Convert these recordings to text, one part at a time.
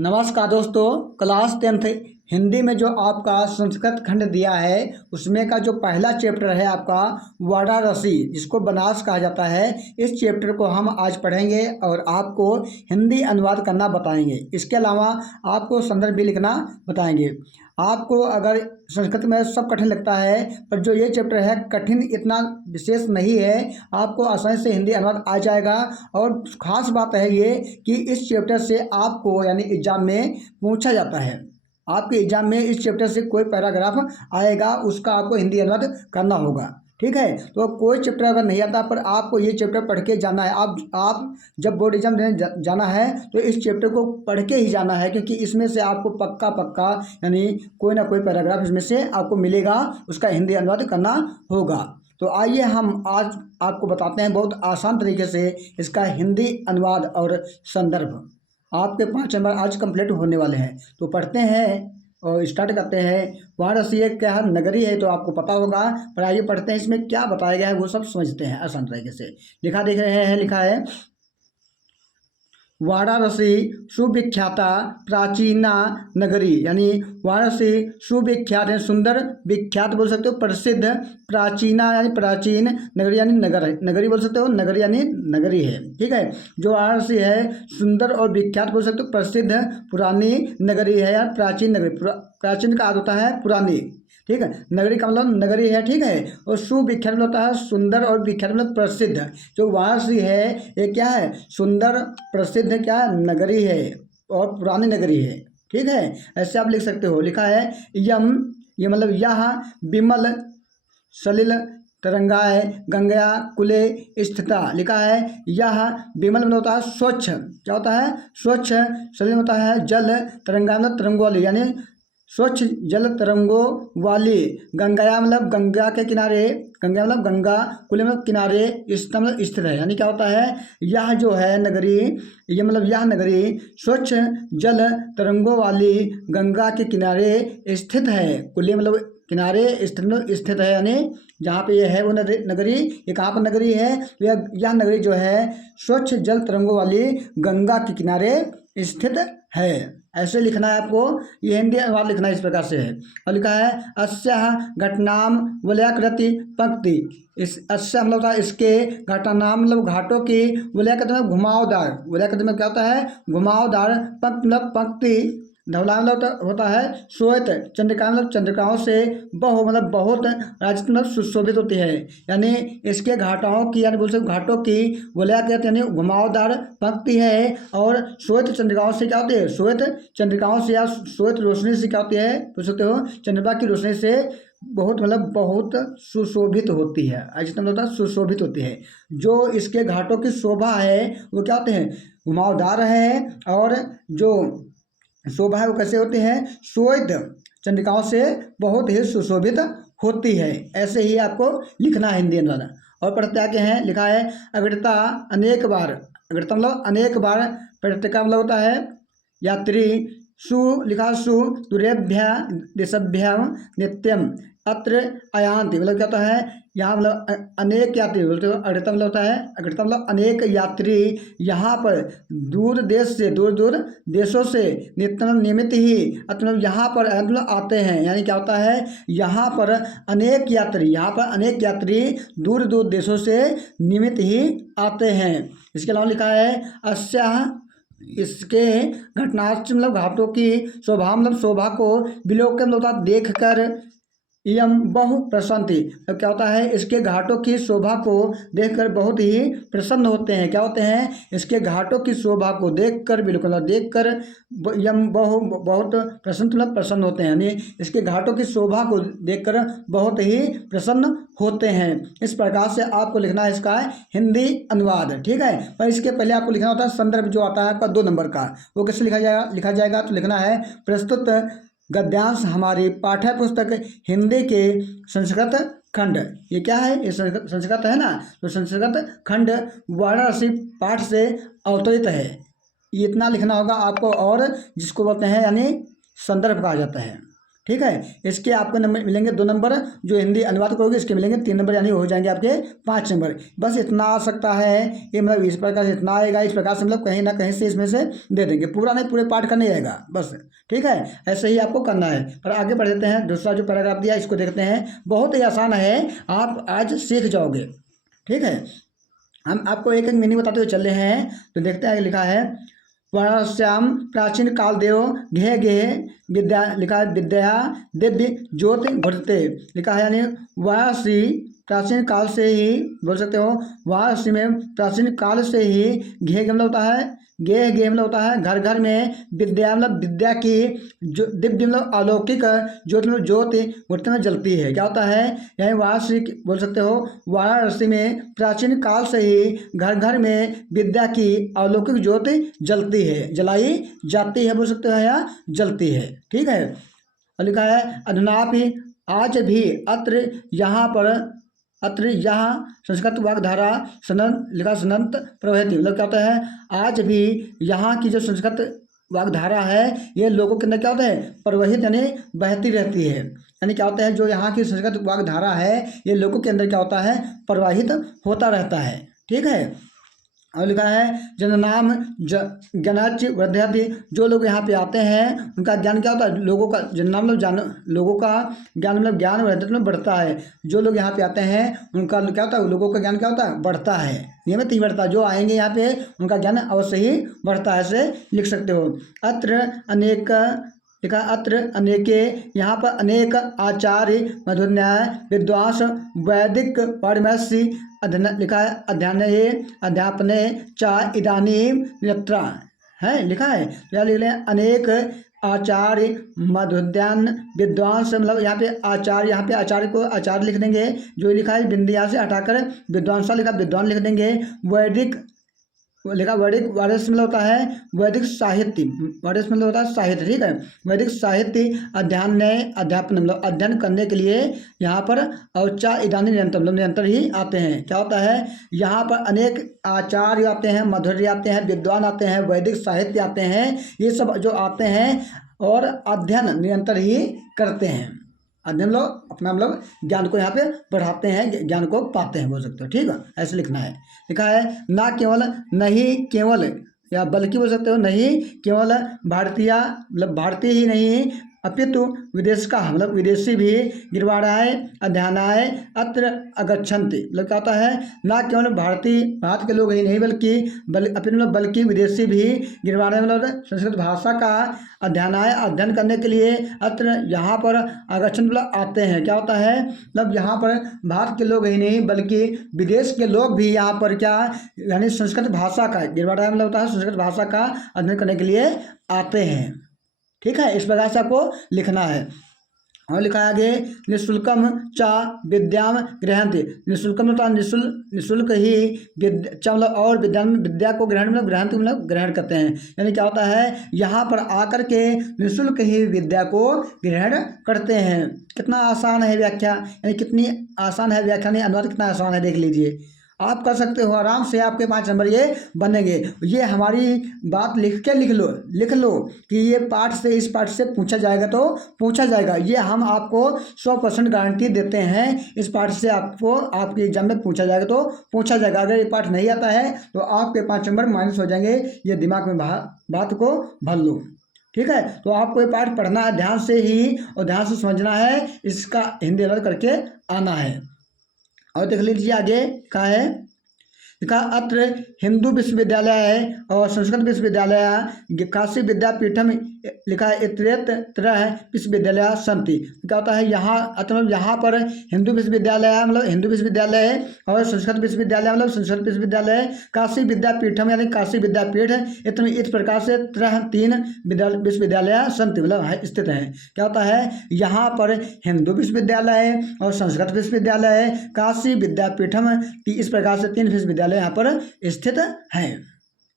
नमस्कार दोस्तों, class 10th Hindi में जो आपका संस्कृत खंड दिया है उसमें का जो पहला चैप्टर है आपका वाराणसी, जिसको बनारस कहा जाता है। इस चैप्टर को हम आज पढ़ेंगे और आपको हिंदी अनुवाद करना बताएंगे। इसके अलावा आपको संदर्भ भी लिखना बताएंगे। आपको अगर संस्कृत में सब कठिन लगता है, पर जो ये चैप्टर है कठिन इतना विशेष नहीं है, आपको आसानी से हिंदी अनुवाद आ जाएगा। और ख़ास बात है ये कि इस चैप्टर से आपको यानी एग्जाम में पूछा जाता है। आपके एग्जाम में इस चैप्टर से कोई पैराग्राफ आएगा, उसका आपको हिंदी अनुवाद करना होगा। ठीक है, तो कोई चैप्टर अगर नहीं आता पर आपको ये चैप्टर पढ़ के जाना है। आप जब बोर्ड एग्जाम देने जाना है तो इस चैप्टर को पढ़ के ही जाना है, क्योंकि इसमें से आपको पक्का यानी कोई ना कोई पैराग्राफ इसमें से आपको मिलेगा, उसका हिंदी अनुवाद करना होगा। तो आइए हम आज आपको बताते हैं बहुत आसान तरीके से इसका हिंदी अनुवाद और संदर्भ। आपके 5 नंबर आज कंप्लीट होने वाले हैं, तो पढ़ते हैं और स्टार्ट करते हैं। वाराणसी एक क्या है, नगरी है, तो आपको पता होगा, पर आइए पढ़ते हैं इसमें क्या बताया गया है वो सब समझते हैं आसान तरीके से। लिखा देख रहे हैं, लिखा है वाराणसी सुविख्याता प्राचीना नगरी, यानी वाराणसी सुविख्यात है, सुंदर, विख्यात बोल सकते हो, प्रसिद्ध, प्राचीना यानी प्राचीन, नगरी यानी नगर है, नगरी बोल सकते हो, नगरी यानी नगरी है। ठीक है, जो वाराणसी है सुंदर और विख्यात बोल सकते हो, प्रसिद्ध, पुरानी नगरी है या प्राचीन नगरी। प्राचीन का अर्थ होता है पुरानी। ठीक है, नगरी का मतलब नगरी है। ठीक है, और सुविख्यात मतलब होता है सुंदर और विख्यात मतलब प्रसिद्ध। जो वाराणसी है ये क्या है, सुंदर, प्रसिद्ध, क्या नगरी है और पुरानी नगरी है। ठीक है, ऐसे आप लिख सकते हो। लिखा है यम, ये मतलब यह, विमल, सलिल, तरंगाए, गंगा कुले स्थिता। लिखा है यह विमल मतलब होता है स्वच्छ, क्या होता है, स्वच्छ, सलिल होता है जल, तरंगा मतलब तरंगों वाली यानी स्वच्छ जल तरंगों वाली, गंगाया मतलब गंगा के किनारे, गंगा मतलब गंगा, कुल मतलब किनारे, स्थित मतलब स्थित है। यानी क्या होता है, यह जो है नगरी, ये मतलब यह नगरी स्वच्छ जल तरंगों वाली गंगा के किनारे स्थित है। कुल्ले मतलब किनारे, स्थित मतलब स्थित है, यानी जहाँ पे ये है वो नगरी, ये कहाँ पर नगरी है, तो यह नगरी जो है स्वच्छ जल तरंगों वाली गंगा के किनारे स्थित है। ऐसे लिखना है आपको, ये हिंदी अनुवाद लिखना है इस प्रकार से है। और लिखा है अस्याह घटनाम वलयाकृति पंक्ति, इस अस्या मतलब होता है इसके, घटनाम मतलब घाटों की, वलयाकृति में घुमावदार, वलयाकृति में क्या होता है, घुमावदार, पंक्ति मतलब पंक्ति, धवला मतलब होता है श्वेत, चंद्रिका मतलब चंद्रिकाओं से, बहु मतलब बहुत, राजित मतलब सुशोभित होती है। यानी इसके घाटों की यानी बोल सकते घाटों की वलया कहते हैं, यानी घुमावदार पंक्ति है। और श्वेत चंद्रिकाओं से क्या होती है, श्वेत चंद्रिकाओं से या श्वेत रोशनी से क्या होती है, पूछ सकते हो, चंद्रमा की रोशनी से बहुत मतलब बहुत सुशोभित होती है। जितना मतलब होता है सुशोभित होती है। जो इसके घाटों की शोभा है वो क्या होते हैं, घुमावदार है, और जो शोभा है वो कैसे होते हैं, श्वेत चंद्रिकाओं से बहुत ही सुशोभित होती है। ऐसे ही आपको लिखना है हिंदी अनुवाद। और पढ़ते आगे हैं, लिखा है अग्रता अनेक बार, अग्रता मतलब अनेक बार, पर्यटका मतलब होता है यात्री, सु लिखा सु दुरेभ्य दिशभ्याम नित्यम अत्र आयांति मतलब क्या होता है, यहाँ मतलब अनेक यात्री बोलते हो, अग्रता मतलब होता है, अग्रता मतलब अनेक यात्री यहाँ पर दूर देश से, दूर दूर देशों से, नित्य नियमित ही, मतलब यहाँ पर मतलब आते हैं। यानी क्या होता है, यहाँ पर अनेक यात्री, यहाँ पर अनेक यात्री दूर दूर देशों से नियमित ही आते हैं। इसके अलावा लिखा है अस्या, इसके घटनास्थल मतलब घाटों की, शोभा मतलब शोभा को, विलोकन होता देख कर, यम बहु प्रसन्नति अब क्या होता है, इसके घाटों की शोभा को देखकर बहुत ही प्रसन्न होते हैं। क्या होते हैं, इसके घाटों की शोभा को देखकर, बिल्कुल देखकर, यम बहु बहुत प्रसन्न मतलब प्रसन्न होते हैं, यानी इसके घाटों की शोभा को देखकर बहुत ही प्रसन्न होते हैं। इस प्रकार से आपको लिखना है इसका हिंदी अनुवाद। ठीक है, पर इसके पहले आपको लिखना होता है संदर्भ, जो आता है आपका 2 नंबर का, वो कैसे लिखा जाएगा, तो लिखना है प्रस्तुत गद्यांश हमारी पाठ्य पुस्तक हिंदी के संस्कृत खंड, ये क्या है, ये संस्कृत है ना, तो संस्कृत खंड वाराणसी पाठ से अवतरित है। ये इतना लिखना होगा आपको, और जिसको बोलते हैं यानी संदर्भ कहा जाता है। ठीक है। इसके आपको नंबर मिलेंगे 2 नंबर, जो हिंदी अनुवाद करोगे इसके मिलेंगे 3 नंबर, यानी हो जाएंगे आपके 5 नंबर। बस इतना आ सकता है, ये मतलब इस प्रकार से इतना आएगा, इस प्रकार से मतलब कहीं ना कहीं से इसमें से दे देंगे, पूरा नहीं पूरे पाठ का नहीं आएगा बस। ठीक है, ऐसे ही आपको करना है। पर आगे बढ़ देते हैं, दूसरा जो पैराग्राफ दिया इसको देखते हैं। बहुत ही आसान है, आप आज सीख जाओगे। ठीक है, हम आपको एक एक मीनिंग बताते हुए चल रहे हैं, तो देखते हैं। लिखा है वर्णाश्याम प्राचीन काल देव घेह गेह विद्या, लिखा है विद्या दिव्य ज्योति घटते, लिखा है यानी वाराणसी प्राचीन काल से ही बोल सकते हो, वाराणसी में प्राचीन काल से ही घेह मतलब होता है, गेह गेह मतलब होता है घर घर में, विद्या मतलब विद्या की, जो दिव्य मतलब अलौकिक, ज्योति मतलब ज्योति घटते में जलती है। क्या होता है, यानी वाराणसी बोल सकते हो, वाराणसी में प्राचीन काल से ही घर घर में विद्या की अलौकिक ज्योति जलती है, जलाई जाती है बोल सकते हो, या जलती है। ठीक है, और लिखा है अधुनापि आज भी अत्र यहाँ पर, अत्र यहाँ संस्कृत वाग्धारा सनंत, लिखा सनंत प्रवहति, मतलब क्या होता है, आज भी यहाँ की जो संस्कृत वाग्धारा है ये लोगों के अंदर क्या होता है, प्रवहित यानी बहती रहती है। यानी क्या होता है, जो यहाँ की संस्कृत वाग्धारा है ये लोगों के अंदर क्या होता है, प्रवाहित होता रहता है। ठीक है, और लिखा है जननाम ज्ञानाच वृद्धि, जो लोग यहाँ पे आते हैं उनका ज्ञान क्या होता है, लोगों का जननाम मतलब जान, लोगों का ज्ञान मतलब ज्ञान वृद्धि मतलब बढ़ता है। जो लोग यहाँ पे आते हैं उनका क्या होता है, लोगों का ज्ञान क्या होता है, बढ़ता है, नियमित ही बढ़ता है। जो आएंगे यहाँ पे उनका ज्ञान अवश्य ही बढ़ता है, ऐसे लिख सकते हो। अत्र अनेक, लिखा अत्र अनेके, यहाँ पर अनेक आचार्य मधुन्याय विद्वांस वैदिक पारमर्शी अध्ययन, लिखा है अध्ययने अध्यापने चा इदानीम निरत्रा है, लिखा है। या लिख लें अनेक आचार्य मधुद्यान विद्वांस, मतलब यहाँ पे आचार्य, यहाँ पे आचार्य को आचार्य लिख देंगे, जो लिखा है बिंदी यहाँ से हटाकर विद्वांसा लिखा विद्वान लिख देंगे। वैदिक लिखा वैदिक, वारस मतलब होता है वैदिक साहित्य, वारस मतलब होता है साहित्य। ठीक है, वैदिक साहित्य अध्ययन ने अध्यापन मतलब अध्ययन करने के लिए यहाँ पर औचा इदानी निरंतर मतलब निरंतर ही आते हैं। क्या होता है, यहाँ पर अनेक आचार्य आते हैं, मधुर्य आते हैं, विद्वान आते हैं, वैदिक साहित्य आते हैं, ये सब जो आते हैं और अध्ययन निरंतर ही करते हैं। अध्ययन लोग अपना मतलब ज्ञान को यहाँ पे बढ़ाते हैं, ज्ञान को पाते हैं बोल सकते हो। ठीक है, ऐसे लिखना है। लिखा है ना केवल, नहीं केवल, या बल्कि बोल सकते हो, नहीं केवल भारतीय मतलब भारतीय ही नहीं, अपितु विदेश का मतलब विदेशी भी गिरवाणाय अध्ययनाय अत्र अगच्छन्ति, मतलब क्या होता है, ना केवल भारत के लोग ही नहीं बल्कि मतलब बल्कि विदेशी भी गिरवाणाय मतलब संस्कृत भाषा का अध्ययनाय अध्ययन करने के लिए अत्र यहाँ पर अगच्छन्ति मतलब आते हैं। क्या होता है, मतलब यहाँ पर भारत के लोग ही नहीं बल्कि विदेश के लोग भी यहाँ पर क्या, यानी संस्कृत भाषा का गिरवाणाय मतलब होता है संस्कृत भाषा का अध्ययन करने के लिए आते हैं। ठीक है, इस प्रकार से आपको लिखना है। और लिखा है आगे निःशुल्कम चा विद्याम ग्रहणति, निःशुल्कम मतलब निःशुल्क ही विद्या मतलब और विद्या को ग्रहण मतलब ग्रहण करते हैं। यानी क्या होता है, यहाँ पर आकर के निःशुल्क ही विद्या को ग्रहण करते हैं। कितना आसान है व्याख्या, यानी कितनी आसान है व्याख्या, नहीं अनुवाद कितना आसान है, देख लीजिए। आप कर सकते हो आराम से, आपके 5 नंबर ये बनेंगे। ये हमारी बात लिख के लिख लो कि ये पाठ से, इस पाठ से पूछा जाएगा तो पूछा जाएगा। ये हम आपको 100% गारंटी देते हैं, इस पाठ से आपको आपके एग्जाम में पूछा जाएगा तो पूछा जाएगा। अगर ये पाठ नहीं आता है तो आपके 5 नंबर माइनस हो जाएंगे। ये दिमाग में बात को भर लो। ठीक है, तो आपको ये पाठ पढ़ना है ध्यान से ही, और ध्यान से समझना है, इसका हिंदी अलग करके आना है। और देख लीजिए आगे क्या है, लिखा अत्र हिंदू विश्वविद्यालय और संस्कृत विश्वविद्यालय काशी विद्यापीठम, लिखा है इतरेतर विश्वविद्यालय संति। क्या होता है, यहाँ मतलब यहाँ पर हिंदू विश्वविद्यालय मतलब हिंदू विश्वविद्यालय और संस्कृत विश्वविद्यालय मतलब संस्कृत विश्वविद्यालय, काशी विद्यापीठम यानी काशी विद्यापीठ, इतने इस प्रकार से 3 विश्वविद्यालय संति मतलब स्थित हैं। क्या होता है, यहाँ पर हिंदू विश्वविद्यालय और संस्कृत विश्वविद्यालय, काशी विद्यापीठम, इस प्रकार से 3 विश्वविद्यालय यहाँ पर स्थित हैं।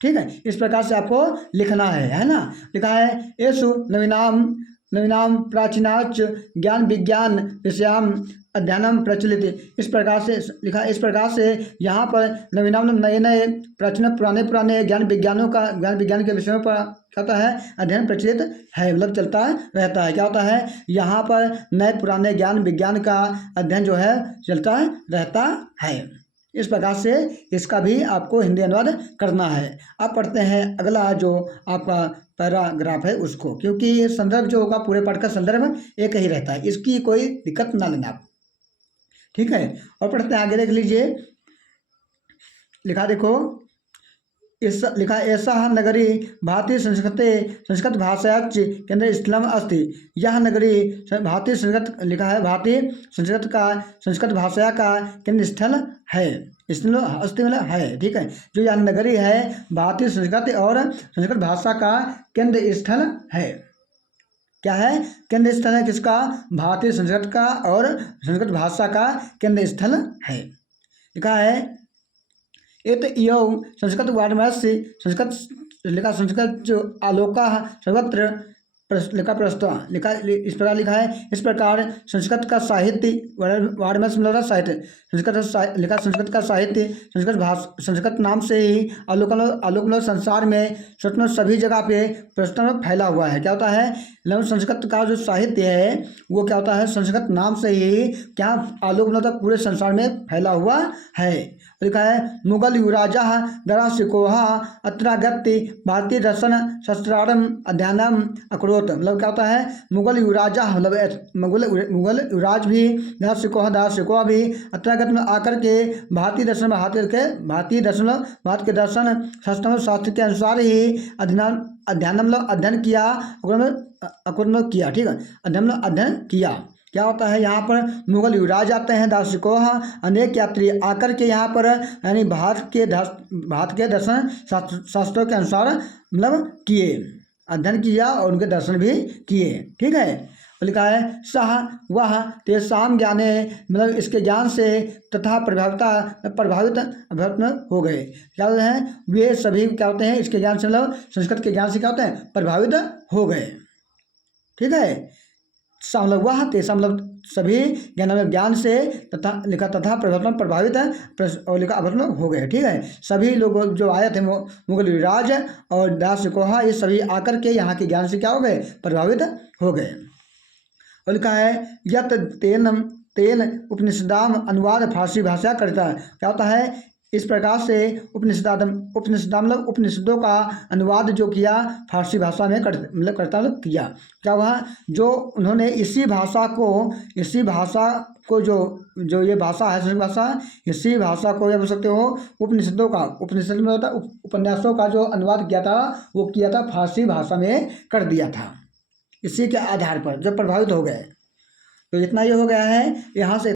ठीक है, इस प्रकार से आपको लिखना है ना। लिखा है येषु नवीनाम प्राचीनाच ज्ञान विज्ञान विषयाम अध्ययनम प्रचलित, इस प्रकार से लिखा, इस प्रकार से यहाँ पर नवीनम नए नए प्राचीन पुराने पुराने ज्ञान विज्ञान के विषयों पर क्या होता है, अध्ययन प्रचलित है, मतलब चलता रहता है। क्या होता है, यहाँ पर नए पुराने ज्ञान विज्ञान का अध्ययन जो है चलता रहता है। इस प्रकार से इसका भी आपको हिंदी अनुवाद करना है। अब पढ़ते हैं अगला जो आपका पैराग्राफ है उसको, क्योंकि ये संदर्भ जो होगा पूरे पाठ का संदर्भ एक ही रहता है, इसकी कोई दिक्कत ना लेना आप, ठीक है। और पढ़ते हैं आगे, देख लीजिए, लिखा देखो, इस लिखा ऐसा नगरी भारतीय संस्कृत भाषायाच केंद्र स्थलम अस्ति, यह नगरी भारतीय संस्कृत लिखा है भारतीय संस्कृत भाषा का केंद्र स्थल है, स्थल अस्ति मतलब है, ठीक है। जो यह नगरी है भारतीय संस्कृत और संस्कृत भाषा का केंद्र स्थल है। क्या है, केंद्र स्थल है किसका, भारतीय संस्कृत का और संस्कृत भाषा का केंद्र स्थल है। लिखा है एत इयौ संस्कृत वाङ्मयस्य संस्कृत जो आलोका सर्वत्र लिखा प्रस्तुत, लिखा इस प्रकार लिखा है, इस प्रकार संस्कृत का साहित्य वाङ्मय मतलब साहित्य, संस्कृत का साहित्य संस्कृत नाम से ही आलोक संसार में स्वतंत्र सभी जगह पे प्रस्तुत फैला हुआ है। क्या होता है, संस्कृत का जो साहित्य है वो क्या होता है, संस्कृत नाम से ही क्या आलोक मतलब पूरे संसार में फैला हुआ है। लिखा है मुगल युवराजा दरासिकोहा अत्रागत्य भारतीय दर्शन शास्त्रारंभ अध्ययनम अकरोत, मतलब क्या होता है, मुगल युवराजा मतलब मुगल युवराज भी दरासिकोहा भी अत्रागत में आकर के भारतीय दर्शन भारत के दर्शन शास्त्र के अनुसार ही अध्ययन किया, किया, ठीक है, अध्ययन किया। क्या होता है, यहाँ पर मुगल युवराज आते हैं, दार्शनिकों अनेक यात्री आकर के यहाँ पर यानी भारत के दर्शन शास्त्रों के अनुसार मतलब किए, अध्ययन किया और उनके दर्शन भी किए, ठीक है। लिखा है सह वह तेसाम ज्ञाने मतलब इसके ज्ञान से तथा प्रभावित हो गए। क्या होते हैं, वे सभी क्या होते हैं, इसके ज्ञान से मतलब संस्कृत के ज्ञान से क्या होते हैं, प्रभावित हो गए, ठीक है। वह तेसा मतलब सभी ज्ञान से तथा लिखा तथा प्रभावित और लिखा अभ्यर्थ हो गए, ठीक है। सभी लोग जो आए थे मुगल युवराज और दार्शनिकों ये सभी आकर के यहाँ के ज्ञान से क्या हो गए, प्रभावित हो गए। और लिखा है यत तेन उपनिषदाम अनुवाद फारसी भाषा करता है। क्या होता है, इस प्रकार से उपनिषदों का अनुवाद जो किया फारसी भाषा में किया। क्या हुआ, जो उन्होंने इसी भाषा को जो ये भाषा है संस्कृत भाषा, इसी भाषा को ये बोल सकते हो उपनिषद में होता उपन्यासों का जो अनुवाद किया था वो किया था फारसी भाषा में कर दिया था, इसी के आधार पर जब प्रभावित हो गए। तो इतना ये हो गया है यहाँ से।